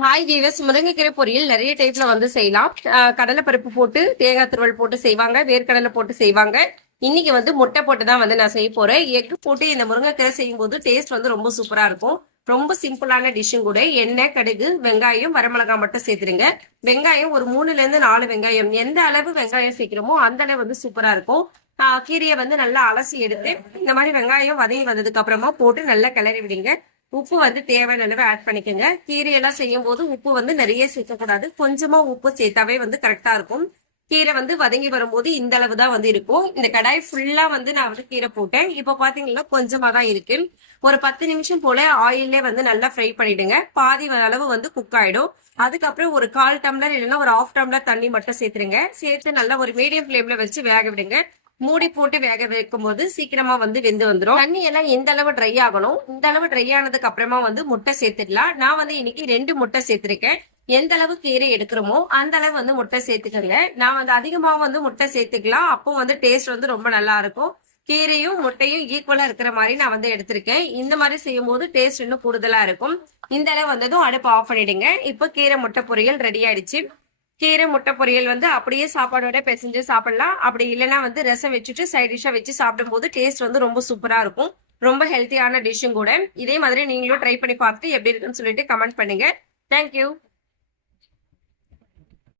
Hi viewers, முருங்கைக்கீரை பொரியல் நிறைய டைப்ல வந்து செய்யலாம். கடலை பருப்பு போட்டு தேங்காய் துருவல் போட்டு செய்வாங்க, வேர்க்கடலை போட்டு செய்வாங்க. இன்னைக்கு வந்து முட்டை போட்டு தான் வந்து நான் செய்ய போறேன். எக் போட்டு இந்த முருங்கைக்கீரை செய்யும் போது டேஸ்ட் வந்து ரொம்ப சூப்பரா இருக்கும். ரொம்ப சிம்பிளான டிஷ்ஷும் கூட. எண்ணெய், கடுகு, வெங்காயம், வரமிளகாய் மட்டும் சேர்த்துருங்க. வெங்காயம் ஒரு 3ல இருந்து 4 வெங்காயம், எந்த அளவு வெங்காயம் சேர்க்கிறோமோ அந்த அளவு வந்து சூப்பரா இருக்கும். கீரையை வந்து நல்லா அலசி எடுத்து இந்த மாதிரி வெங்காயம் வதங்கி வந்ததுக்கு அப்புறமா போட்டு நல்லா கிளறி விடுங்க. உப்பு வந்து தேவையான அளவு ஆட் பண்ணிக்கோங்க. கீரையெல்லாம் செய்யும் போது உப்பு வந்து நிறைய சேர்க்கக்கூடாது, கொஞ்சமா உப்பு சேர்த்தாவே வந்து கரெக்டா இருக்கும். கீரை வந்து வதங்கி வரும்போது இந்த அளவு தான் வந்து இருக்கும். இந்த கடாய் ஃபுல்லா வந்து நான் வந்து கீரை போட்டேன். இப்போ பாத்தீங்கன்னா கொஞ்சமா தான் இருக்கு. ஒரு 10 நிமிஷம் போல ஆயிலே வந்து நல்லா ஃப்ரை பண்ணிடுங்க. பாதி அளவு வந்து குக் ஆயிடும். அதுக்கப்புறம் ஒரு 1/4 டம்ளர் இல்லைன்னா ஒரு 1/2 டம்ளர் தண்ணி மட்டும் சேர்த்துருங்க. சேர்த்து நல்லா ஒரு மீடியம் ஃபிளேம்ல வச்சு வேக விடுங்க. மூடி போட்டு வேக வைக்கும் போது சீக்கிரமா வந்து வெந்து வந்துடும். தண்ணி எல்லாம் எந்த அளவு ட்ரை ஆகணும், இந்த அளவு ட்ரை ஆனதுக்கு அப்புறமா வந்து முட்டை சேர்த்துடலாம். நான் வந்து இன்னைக்கு 2 முட்டை சேர்த்திருக்கேன். எந்த அளவு கீரை எடுக்கிறோமோ அந்த அளவு வந்து முட்டை சேர்த்துக்கோங்க. நான் வந்து அதிகமா வந்து முட்டை சேர்த்துக்கலாம், அப்போ வந்து டேஸ்ட் வந்து ரொம்ப நல்லா இருக்கும். கீரையும் முட்டையும் ஈக்குவலா இருக்கிற மாதிரி நான் வந்து எடுத்திருக்கேன். இந்த மாதிரி செய்யும் போது டேஸ்ட் இன்னும் கூடுதலா இருக்கும். இந்த அளவு வந்ததும் அடுப்பு ஆஃப் பண்ணிடுங்க. இப்போ கீரை முட்டை பொரியல் ரெடி ஆயிடுச்சு. கீரை முட்டை பொரியல் வந்து அப்படியே சாப்பாடோட பிசைஞ்சு சாப்பிடலாம். அப்படி இல்லைன்னா வந்து ரசம் வச்சுட்டு சைட் டிஷ்ஷா வச்சு சாப்பிடும் போது டேஸ்ட் வந்து ரொம்ப சூப்பரா இருக்கும். ரொம்ப ஹெல்த்தியான டிஷ்ஷும் கூட. இதே மாதிரி நீங்களும் ட்ரை பண்ணி பார்த்துட்டு எப்படி இருக்குன்னு சொல்லிட்டு கமெண்ட் பண்ணுங்க. தேங்க்யூ.